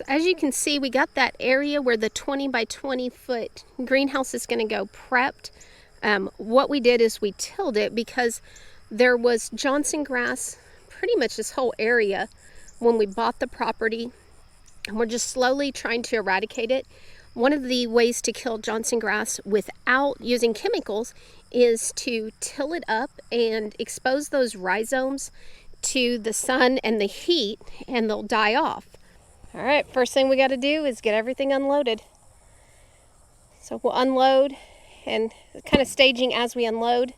So as you can see, we got that area where the 20 by 20 foot greenhouse is going to go prepped. What we did is we tilled it because there was Johnson grass pretty much this whole area when we bought the property, and we're just slowly trying to eradicate it. One of the ways to kill Johnson grass without using chemicals is to till it up and expose those rhizomes to the sun and the heat, and they'll die off. All right, first thing we got to do is get everything unloaded. So we'll unload and kind of staging as we unload,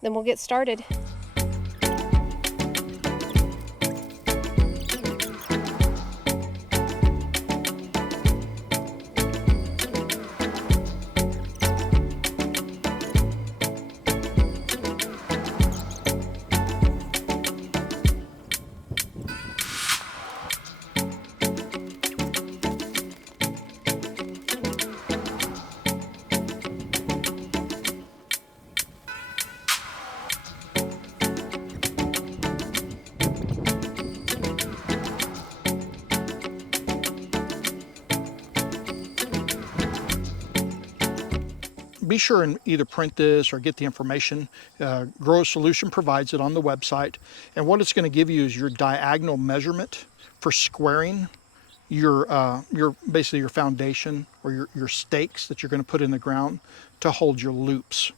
then we'll get started. Be sure and either print this or get the information. Grow Solution provides it on the website. And what it's going to give you is your diagonal measurement for squaring your basically your foundation or your stakes that you're going to put in the ground to hold your loops.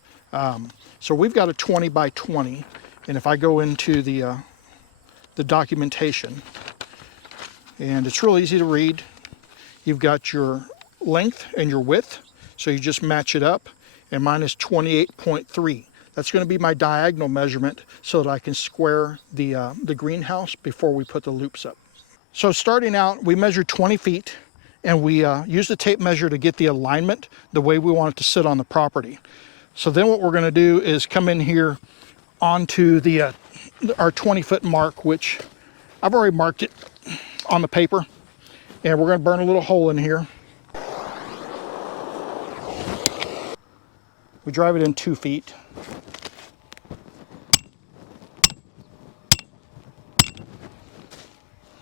So we've got a 20 by 20, and if I go into the documentation, and it's real easy to read. You've got your length and your width, so you just match it up. And mine is 28.3. That's going to be my diagonal measurement so that I can square the greenhouse before we put the loops up. So starting out, we measured 20 feet, and we used the tape measure to get the alignment the way we want it to sit on the property. So then what we're going to do is come in here onto our 20-foot mark, which I've already marked it on the paper, and we're going to burn a little hole in here. We drive it in 2 feet.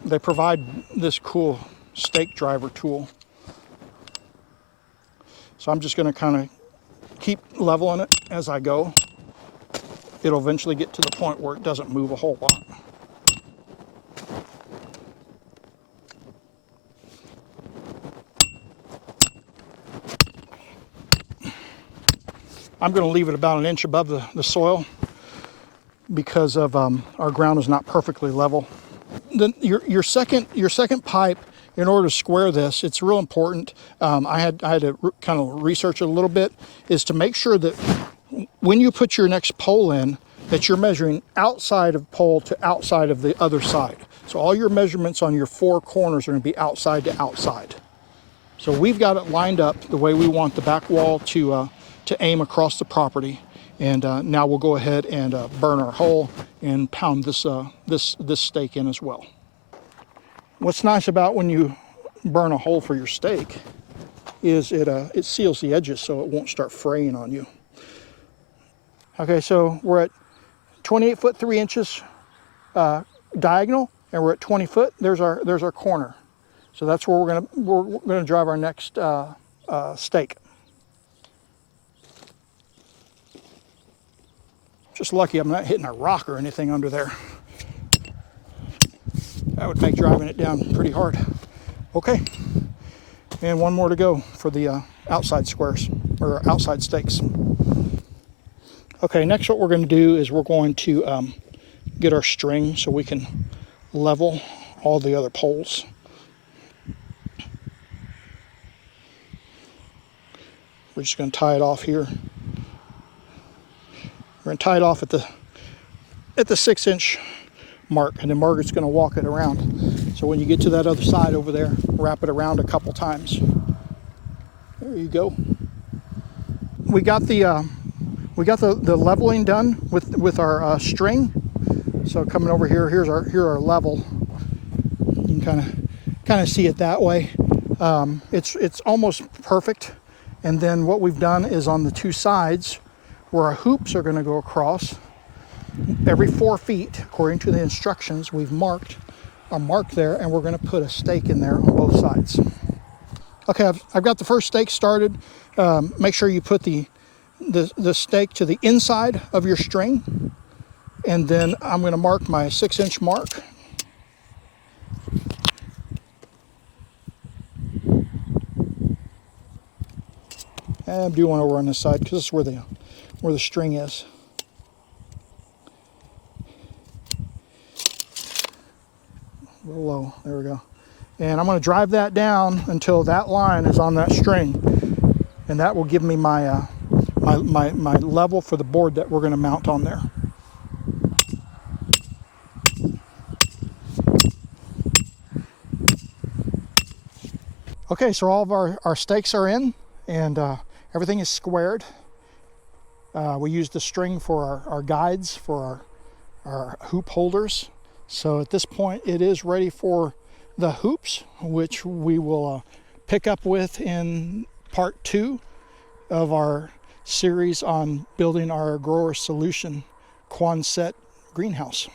They provide this cool stake driver tool. So I'm just going to kind of keep leveling it as I go. It'll eventually get to the point where it doesn't move a whole lot. I'm going to leave it about 1 inch above the soil because of our ground is not perfectly level. Then your second pipe, in order to square this, it's real important. I had to kind of research it a little bit, is to make sure that when you put your next pole in, that you're measuring outside of pole to outside of the other side. So all your measurements on your 4 corners are going to be outside to outside. So we've got it lined up the way we want the back wall to aim across the property, and now we'll go ahead and burn our hole and pound this stake in as well. What's nice about when you burn a hole for your stake is it seals the edges so it won't start fraying on you. Okay, so we're at 28 foot 3 inches diagonal, and we're at 20 foot. There's our corner. So that's where we're gonna drive our next stake. Just lucky I'm not hitting a rock or anything under there. That would make driving it down pretty hard. Okay, and one more to go for the outside squares, or outside stakes. Okay, next what we're going to do is we're going to get our string so we can level all the other poles. We're just going to tie it off here. We're going to tie it off at the 6 inch mark, and then Margaret's going to walk it around. So when you get to that other side over there, wrap it around a couple times. There you go. We got the leveling done with our string. So coming over here, here's our level. You can kind of see it that way. It's almost perfect. And then what we've done is on the 2 sides, where our hoops are going to go across, every 4 feet, according to the instructions, we've marked a mark there, and we're going to put a stake in there on both sides. Okay, I've got the first stake started. Make sure you put the stake to the inside of your string, and then I'm going to mark my 6-inch mark. And I do want to run this side because this is where the string is. A little low, there we go. And I'm going to drive that down until that line is on that string, and that will give me my my level for the board that we're going to mount on there. Okay, so all of our stakes are in, and everything is squared. We use the string for our guides, for our hoop holders. So at this point it is ready for the hoops, which we will pick up with in part 2 of our series on building our grower solution Quonset greenhouse.